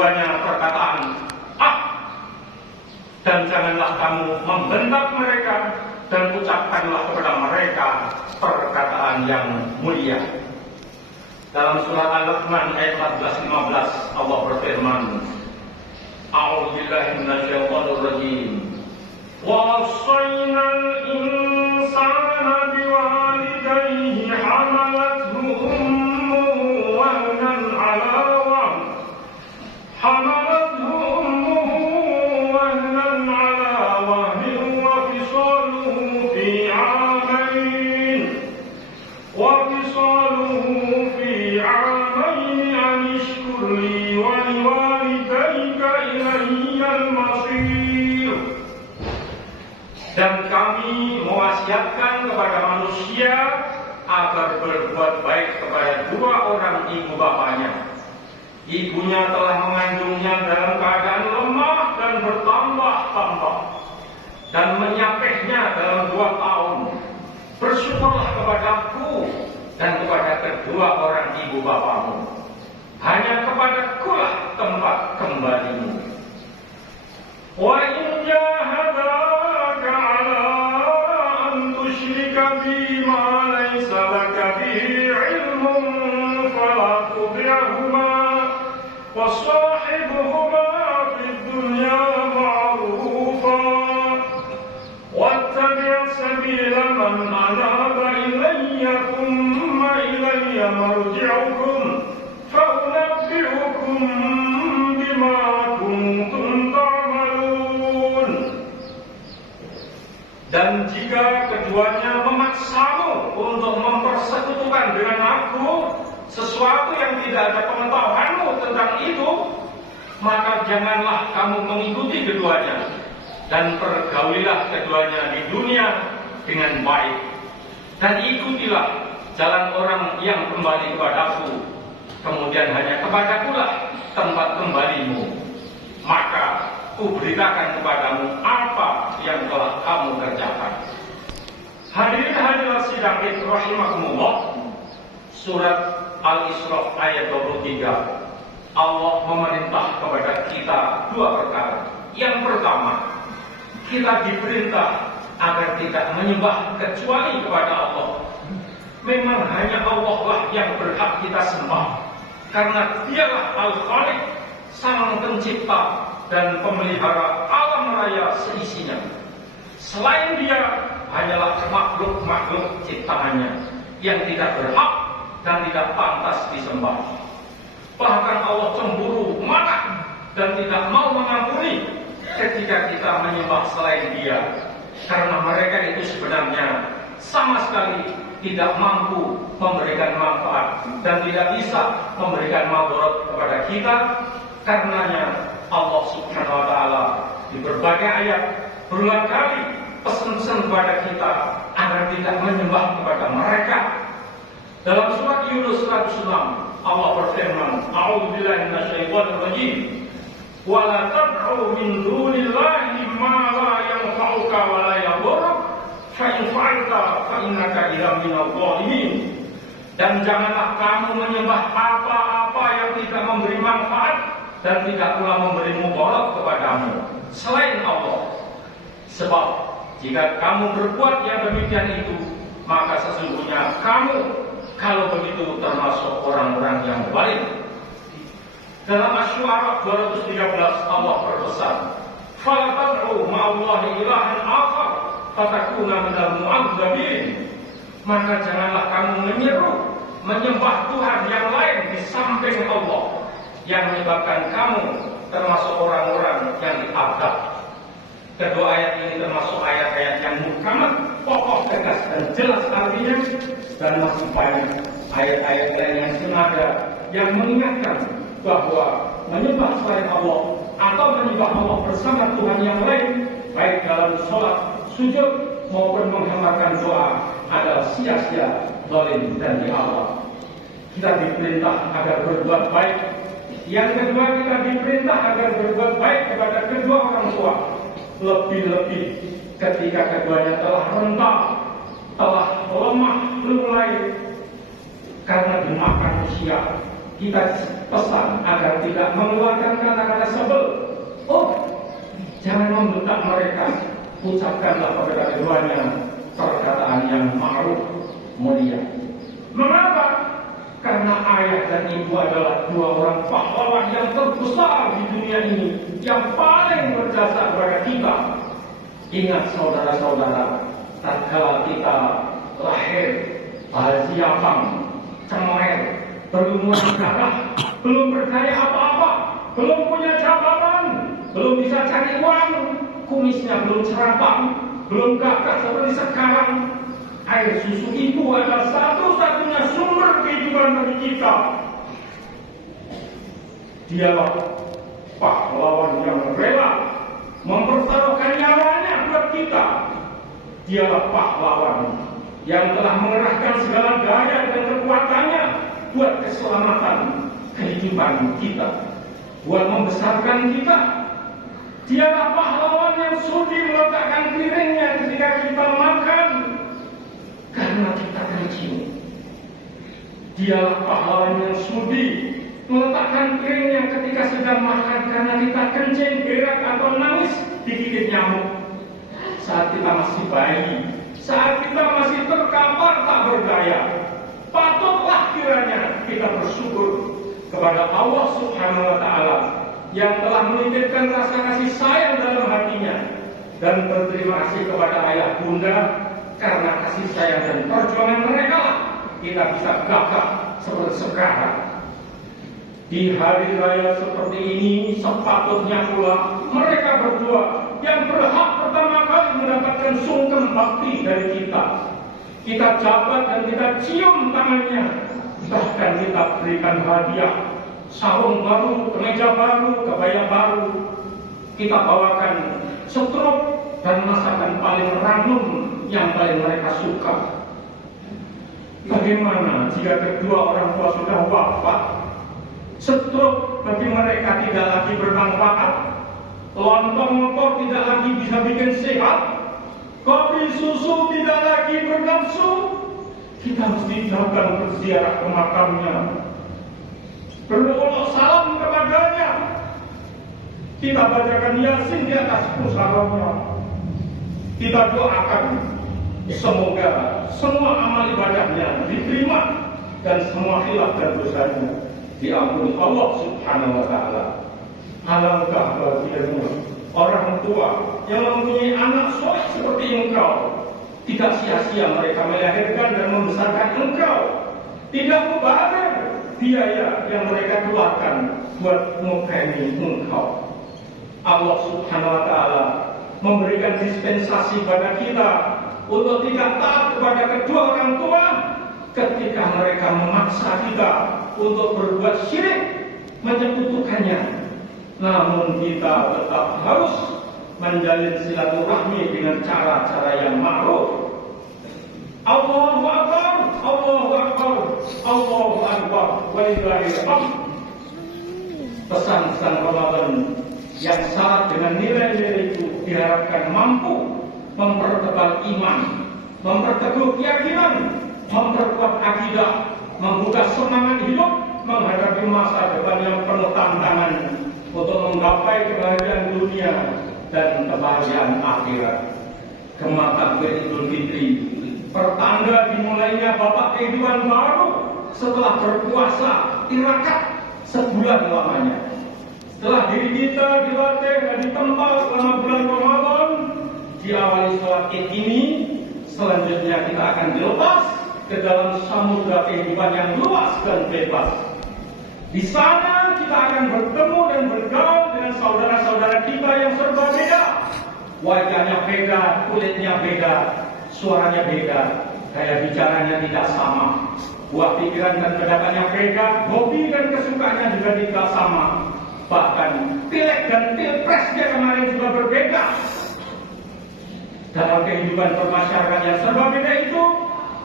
keduanya perkataan "ah", dan janganlah kamu membentak mereka, dan ucapkanlah kepada mereka perkataan yang mulia. Dalam surat Al-Luqman ayat 14-15 Allah berfirman, A'udzubillahi minasyaitonir rajim. Wa wassaynal insana biwalidayhi hamalathu ummuhu wahnan 'ala wahn hamalathu ummuhu wahnan 'ala wahnin wa fisaluhu fi 'amayn an ishkur li wa liwalidayka ilayyal masir. Dan kami mewasiatkan kepada manusia agar berbuat baik kepada dua orang ibu bapaknya. Ibunya telah mengandungnya dalam keadaan lemah dan bertambah-tambah, dan menyapihnya dalam 2 tahun. Bersyukurlah kepadaku dan kepada kedua orang ibu bapamu. Hanya kepadaku lah tempat kembalimu. Wa in jahadaka 'ala an tusyrika bi ma laysa laka bihi 'ilmun fala tuti'huma wa sahibuhuma fid dunya ma'rufa wattabi' sabila man anaba ilayya thumma ilayya marji'ukum fa unabbi'ukum bima kuntum ta'malun. Dan jika keduanya memaksamu untuk mempersekutukan dengan aku sesuatu yang tidak ada pengetahuanmu tentang itu, maka janganlah kamu mengikuti keduanya, dan pergaulilah keduanya di dunia dengan baik, dan ikutilah jalan orang yang kembali kepadaku, kemudian hanya kepadakulah tempat kembalimu, maka kuberitakan kepadamu apa yang telah kamu kerjakan. Hadirin hadirat sidang rahimakumullah, surat Al-Isra ayat 23. Allah memerintah kepada kita 2 perkara. Yang pertama, kita diperintah agar tidak menyembah kecuali kepada Allah. Memang hanya Allah lah yang berhak kita sembah, karena Dialah Al-Khaliq, Sang Pencipta dan Pemelihara alam raya seisinya. Selain Dia, hanyalah makhluk-makhluk ciptaannya yang tidak berhak dan tidak pantas disembah. Bahkan Allah cemburu, marah, dan tidak mau mengampuni ketika kita menyembah selain Dia, karena mereka itu sebenarnya sama sekali tidak mampu memberikan manfaat dan tidak bisa memberikan madarat kepada kita. Karenanya Allah Subhanahu wa taala di berbagai ayat berulang kali pesan-pesan kepada kita agar tidak menyembah kepada mereka. Dalam surat Yunus 106 Allah berfirman, A'udzubillahi minasyaitonir rajim. Wa la tad'u min dunillahi ma la yanfa'uka wa la yadhurruk fa in fa'alta fa innaka idza minadh dhalimin. Dan janganlah kamu menyembah apa-apa yang tidak memberi manfaat dan tidak pula memberi mudarat kepadamu selain Allah. Sebab jika kamu berbuat yang demikian itu, maka sesungguhnya kamu kalau begitu termasuk orang-orang yang zalim. Dalam Asy-Syu'ara 213 Allah berpesan, "Fala tad'u ma'allahi ilahan akhar fatakuna minal mu'adzabin." Maka janganlah kamu menyembah Tuhan yang lain di samping Allah, yang menyebabkan kamu termasuk orang-orang yang diazab. Kedua ayat ini termasuk ayat-ayat yang muhkamat, pokok, tegas, dan jelas artinya, dan masih banyak ayat-ayat lain yang senada yang mengingatkan bahwa menyembah selain Allah atau menyembah Allah bersama Tuhan yang lain, baik dalam sholat, sujud maupun menghamparkan doa, adalah sia-sia, zalim, dan Allah. Kita diperintah agar berbuat baik. Yang kedua, kita diperintah agar berbuat baik kepada kedua orang tua. Lebih-lebih ketika keduanya telah renta, telah lemah, lunglai karena dimakan usia. Kita pesan agar tidak mengeluarkan kata membentak mereka, ucapkanlah kepada keduanya perkataan yang ma'ruf, mulia. Mengapa? Karena ayah dan ibu adalah dua orang pahlawan yang terbesar di dunia ini, yang paling berjasa kepada kita. Ingat saudara-saudara, tatkala kita lahir, siapang, cemer, berlumuran darah, belum berdaya apa-apa, belum punya jabatan, belum bisa cari uang, kumisnya belum cerapang, belum gagah seperti sekarang. Air susu ibu adalah satu-satunya sumber kehidupan bagi kita. Dialah pahlawan yang rela mempertaruhkan nyawanya buat kita. Dialah pahlawan yang telah mengerahkan segala daya dan kekuatannya buat keselamatan kehidupan kita, buat membesarkan kita. Dialah pahlawan yang sudi meletakkan piringnya ketika kita makan karena kita kencing. Dialah pahlawan yang sudi meletakkan piringnya ketika sedang makan karena kita kencing, berak atau nangis digigit nyamuk. Saat kita masih bayi, saat kita masih terkapar tak berdaya, patutlah kiranya kita bersyukur kepada Allah Subhanahu wa Ta'ala yang telah menitipkan rasa kasih sayang dalam hatinya, dan berterima kasih kepada ayah bunda karena kasih sayang dan perjuangan mereka lah kita bisa gagah seperti sekarang. Di hari raya seperti ini sepatutnya pula mereka berdua yang berhak pertama kali mendapatkan sungkem bakti dari kita. Kita jabat dan kita cium tangannya, bahkan kita berikan hadiah sarung baru, kemeja baru, kebaya baru. Kita bawakan setruk dan masakan paling ranum yang paling mereka suka. Bagaimana jika kedua orang tua sudah wafat? Setruk bagi mereka tidak lagi bermanfaat, lontong motor tidak lagi bisa bikin sehat, kopi susu tidak lagi bernafsu. Kita mesti datang berziarah ke makamnya, berolok salam kepadanya, kita bacakan Yasin di atas pusarannya, kita doakan semoga semua amal ibadahnya diterima dan semua khilaf dan dosanya diampuni Allah Subhanahu wa Ta'ala. Alangkah bahagianya orang tua yang mempunyai anak soleh seperti engkau. Tidak sia-sia mereka melahirkan dan membesarkan engkau. Tidak mubazir biaya yang mereka keluarkan buat menghormati engkau. Allah Subhanahu wa Ta'ala memberikan dispensasi pada kita untuk tidak taat kepada kedua orang tua ketika mereka memaksa kita untuk berbuat syirik, menyekutukannya. Namun kita tetap harus menjalin silaturahmi dengan cara-cara yang ma'ruf. Allahu Akbar, Allahu Akbar, Allahu Akbar, walillahil hamd. Pesan-pesan Ramadan yang syarat dengan nilai-nilai itu diharapkan mampu mempertebal iman, memperteguh keyakinan, memperkuat akidah, membuka semangat hidup menghadapi masa depan yang penuh tantangan untuk menggapai kebahagiaan dunia dan kebahagiaan akhirat. Gemar takbir Idul Fitri, pertanda dimulainya babak kehidupan baru setelah berpuasa tirakat sebulan lamanya. Setelah diri kita dilatih dan ditempa selama bulan Ramadan, diawali sholat Id ini, selanjutnya kita akan dilepas ke dalam samudra kehidupan yang luas dan bebas. Di sana kita akan bertemu dan bergaul dengan saudara-saudara kita yang serba beda. Wajahnya beda, kulitnya beda, suaranya beda, gaya bicaranya tidak sama. Buah pikiran dan pendapatnya beda, hobi dan kesukaannya juga tidak sama. Bahkan pileg dan pilpresnya kemarin juga berbeda. Dalam kehidupan bermasyarakat yang serba beda itu,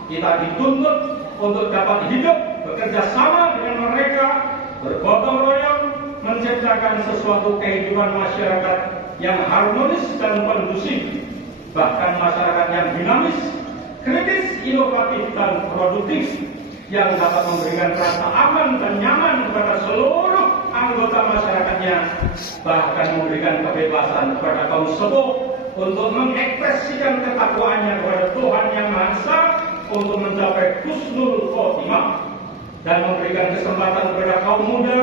kita dituntut untuk dapat hidup bekerja sama dengan mereka, bergotong royong, menciptakan sesuatu kehidupan masyarakat yang harmonis dan kondusif, bahkan masyarakat yang dinamis, kritis, inovatif, dan produktif, yang dapat memberikan rasa aman dan nyaman kepada seluruh anggota masyarakatnya, bahkan memberikan kebebasan kepada kaum sepuh untuk mengekspresikan ketakwaannya kepada Tuhan Yang Maha Esa untuk mencapai husnul khotimah, dan memberikan kesempatan kepada kaum muda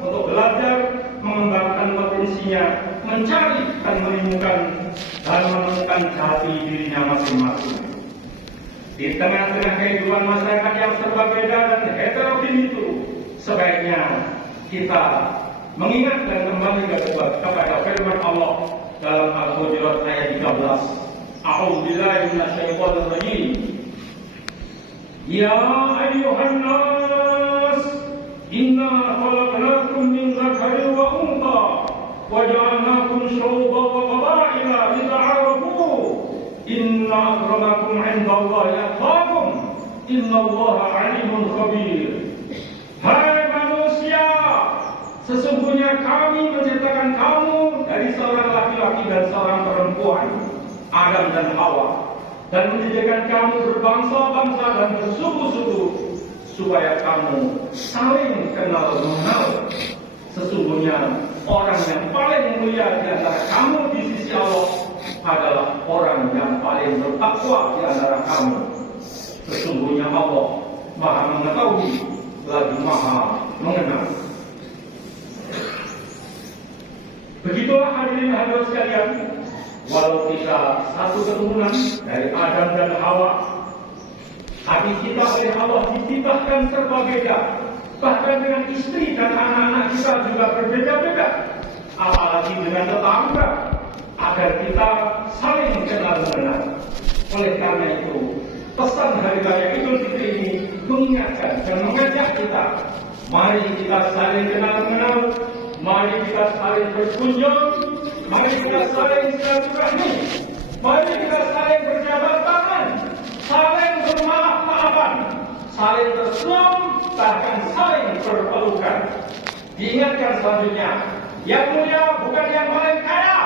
untuk belajar mengembangkan potensinya, mencari dan menemukan jati dirinya masing-masing. Di tengah-tengah kehidupan masyarakat yang serba beda dan heterogen itu, sebaiknya kita mengingat dan kembali kepada firman Allah dalam Al-Hujurat ayat 13. A'udzubillahi minasyaitonir rajim. Ya ayyuhan nas, inna khalaqnakum min dzakarin wa untha wa ja'alnakum syu'uban wa qabaila lita'arafu. Inna akramakum 'indallahi atqakum. Innallaha 'alimun khabir. Hai manusia, sesungguhnya kami menciptakan kamu dari seorang laki-laki dan seorang perempuan, Adam dan Hawa, dan menjadikan kamu berbangsa-bangsa dan bersuku-suku supaya kamu saling kenal mengenal. Sesungguhnya orang yang paling mulia di antara kamu di sisi Allah adalah orang yang paling bertakwa di antara kamu. Sesungguhnya Allah Maha mengetahui lagi Maha mengenal. Begitulah hadirin hadirat sekalian, walau kita satu keturunan dari Adam dan Hawa, tapi kita oleh Allah dititahkan serba beda. Bahkan dengan istri dan anak-anak kita juga berbeda-beda, apalagi dengan tetangga, agar kita saling kenal mengenal. Oleh karena itu, pesan Hari Raya Idul Fitri ini mengingatkan dan mengajak kita, mari kita saling kenal mengenal, mari kita saling berkunjung, mari kita saling silaturahmi, mari kita saling berjabat tangan, saling bermaaf-maafan, saling tersenyum, bahkan saling berpelukan. Diingatkan selanjutnya, yang mulia bukan yang paling kaya,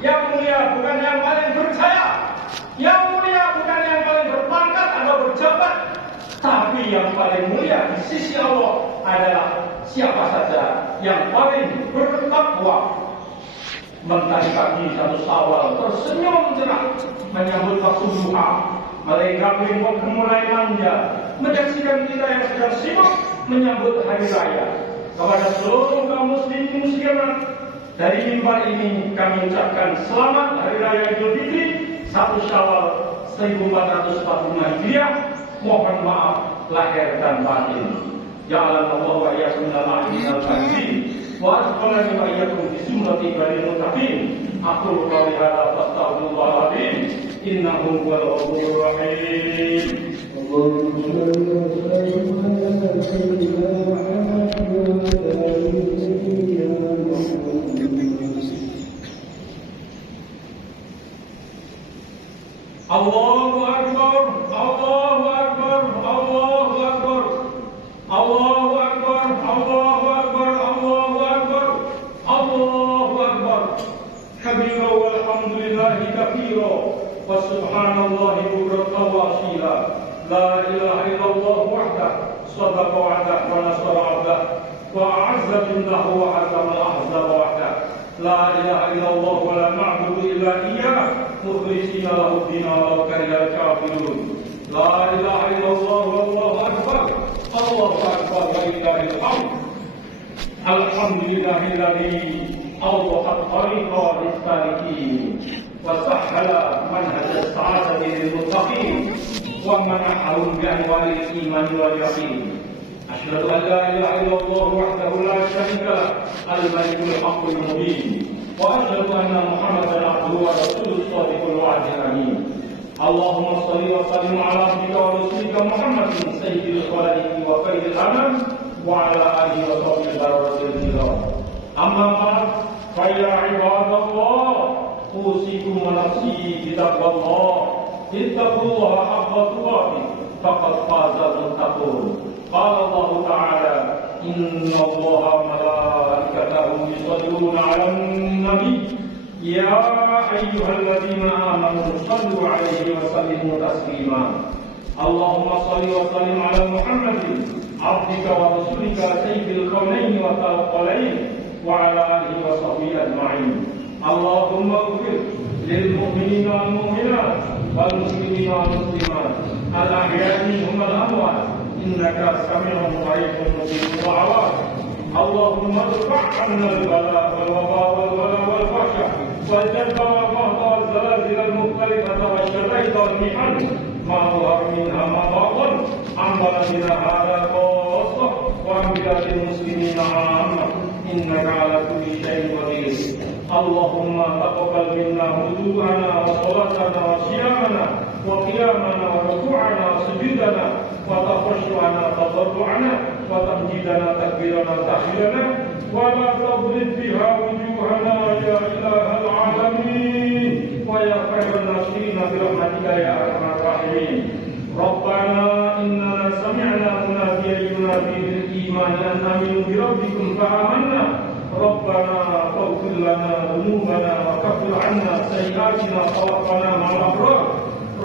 yang mulia bukan yang paling berjaya, yang mulia bukan yang paling berpangkat atau berjabat, tapi yang paling mulia di sisi Allah adalah siapa saja yang paling bertakwa. Mentari pagi 1 Syawal tersenyum cerah menyambut waktu duha, malaikat limbok mulai manja menyaksikan kita yang sedang sibuk menyambut hari raya. Kepada seluruh kaum muslimin muslimat, dari mimbar ini kami ucapkan selamat Hari Raya Idul Fitri 1 Syawal 1445 Hijriah. Mohon maaf lahir dan batin. Ja'alallahu wa iyyakum minal mu'minin al-faisin wa adkhalani wa iyyakum fi zumrati ibadil muttaqin. Aqulu qawli hadza fastaghfirullahal azim innahu huwal ghafurur rahim. Allahu Akbar, Allahu Akbar, Allahu Akbar, Allahu Akbar, Allahu Akbar, Allahu Akbar, Allahu Akbar. Kabira walhamdulillahi katsira wa subhanallahi bukratan wa asila. La ilaha illallah wahdah, sadaqa wa'dah wa nasara 'abdah wa a'azza jundahu wa hazama al-ahzaba wahdah. La ilaha illallah wa la na'budu illa iyyah mukhlishina lahu ad-din wa karihal kafirun. La ilaha illallah wallahu akbar. Allahu akbar wa lillahil hamd. Alhamdulillahilladzi awdaha at-tariqa lis-salikin wa sahhala manhaja as-sa'adati lil-muttaqin wa manahahum bi anwa'il iman wal yaqin. أشهد أن لا إله إلا الله وحده لا شريك له الملك الحق المبين وأشهد أن محمدا عبده ورسوله الصادق الوعد الأمين. اللهم صل وسلم على عبدك ورسولك محمد سيد الخلائق وخير الأنام وعلى آله وصحبه البررة الكرام. أما بعد فيا عباد الله أوصيكم ونفسي بتقوى الله. اتقوا الله حق تقاته فقد فاز المتقون. قال الله تعالى إن الله وملائكته يصلون على النبي يا أيها الذين آمنوا صلوا عليه وسلموا تسليما. اللهم صل وسلم على محمد عبدك ورسولك سيد الكونين والثقلين وعلى آله وصحبه أجمعين. اللهم اغفر للمؤمنين والمؤمنات والمسلمين والمسلمات الأحياء منهم والأموات إنك سميع قريب مجيب الدعوات. اللهم ادفع عنا البلاء والوباء والبلاء والفحش والجد والقهط والزلازل المختلفة والشدائد والمحن ما ظهر منها ما بطن عن بلدنا هذا خاصة وعن بلاد المسلمين عامة إنك على كل شيء قدير. اللهم تقبل منا وضوءنا وصلاتنا وصيامنا وقيامنا وركوعنا وسجودنا وتخشعنا تضرعنا وتمجيدنا تكبيرنا تحليلنا ولا تضرب بها وجوهنا يا إله العالمين ويا خير الناصرين برحمتك يا أرحم الراحمين. ربنا إننا سمعنا مناديا ينادي بالإيمان أن آمنوا بربكم فآمنا ربنا فاغفر لنا ذنوبنا وكفر عنا سيئاتنا وتوفنا مع الأبرار.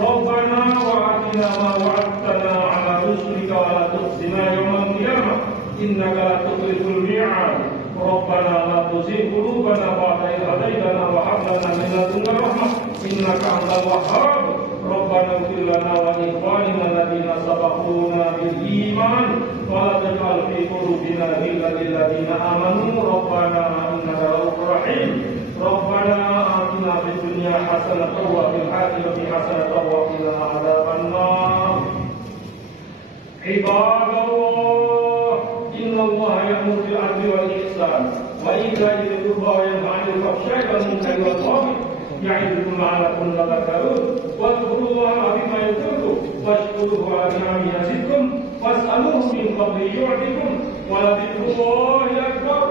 ربنا وآتنا ما وعدتنا على رسلك ولا تخزنا يوم القيامة إنك لا تخلف الميعاد. ربنا لا تزغ قلوبنا بعد إذ هديتنا وهب لنا من لدنك رحمة إنك أنت الوهاب. ربنا اغفر لنا ولإخواننا الذين سبقونا بالإيمان ولا تجعل في قلوبنا غلا للذين آمنوا ربنا إنك رؤوف رحيم. ربنا آتنا في الدنيا حسنة وفي الآخرة حسنة وقنا عذاب النار. عباد الله إن الله يأمر بالعدل والإحسان وإيتاء ذي القربى وينهى عن الفحشاء والمنكر والبغي يعظكم لعلكم تذكرون. واذكروا الله العظيم يذكركم واشكروه على نعمه يزدكم واسألوه من فضله يعطكم ولذكر الله أكبر.